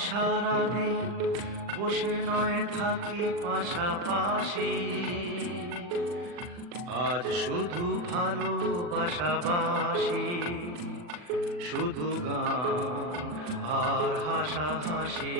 সারাদিন বসে নয় থাকি পাশাপাশি, আজ শুধু ভালোবাসাবাসি, শুধু গান আর হাসাহাসি।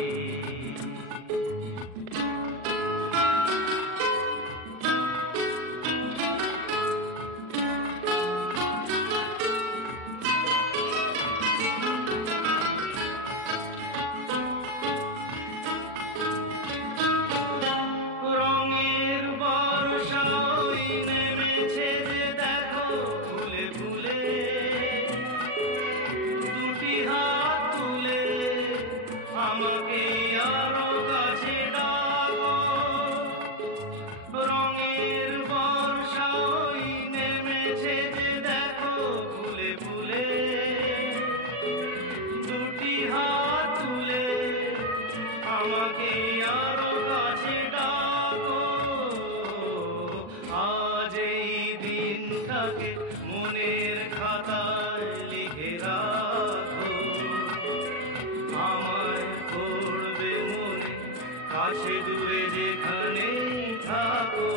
মনের খাতায় লিখে রাখো, আমায় পড়বে মনে, কাছে দূরে যেখানে থাকো।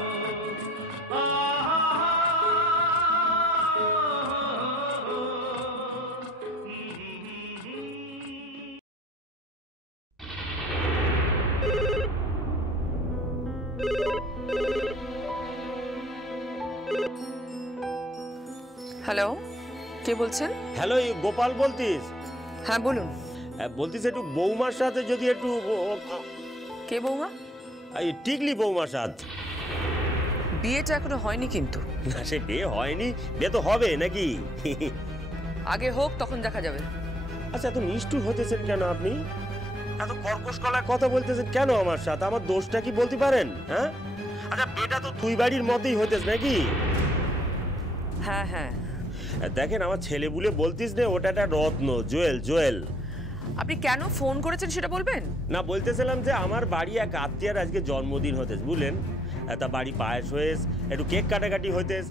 হ্যালো, কে বলছেন? হ্যালো, গোপাল বলতিস? হ্যাঁ বলুন। বলতিস একটু বৌমার সাথে যদি একটু। কে বৌমা? টিকলি বৌমার সাথে। বিয়েটা এখনো হয়নি কিন্তু। না, সে বিয়ে হয়নি, বিয়ে তো হবে নাকি? আগে হোক, তখন দেখা যাবে। আচ্ছা, এত নিষ্ঠুর হতেছেন কেন আপনি? এত কর্কশ গলায় কথা বলতেছেন কেন আমার সাথে? আমার দোষটা কি বলতে পারেন? হ্যাঁ, আচ্ছা, বিয়েটা তো দুই বাড়ির মতোই হতেছ নাকি? হ্যাঁ হ্যাঁ, দেখেন, আমার ছেলে বলে বলতিস না, ওটা একটা রত্ন, জুয়েল জুয়েল। আপনি কেন ফোন করেছেন সেটা বলবেন? না, বলতেছিলাম যে আমার বাড়ি এক আত্মীয়ার আজকে জন্মদিন হতেছ, বুঝলেন? তা বাড়ি পায়েস হয়েছ, একটু কেক কাটাকাটি হইতেছ,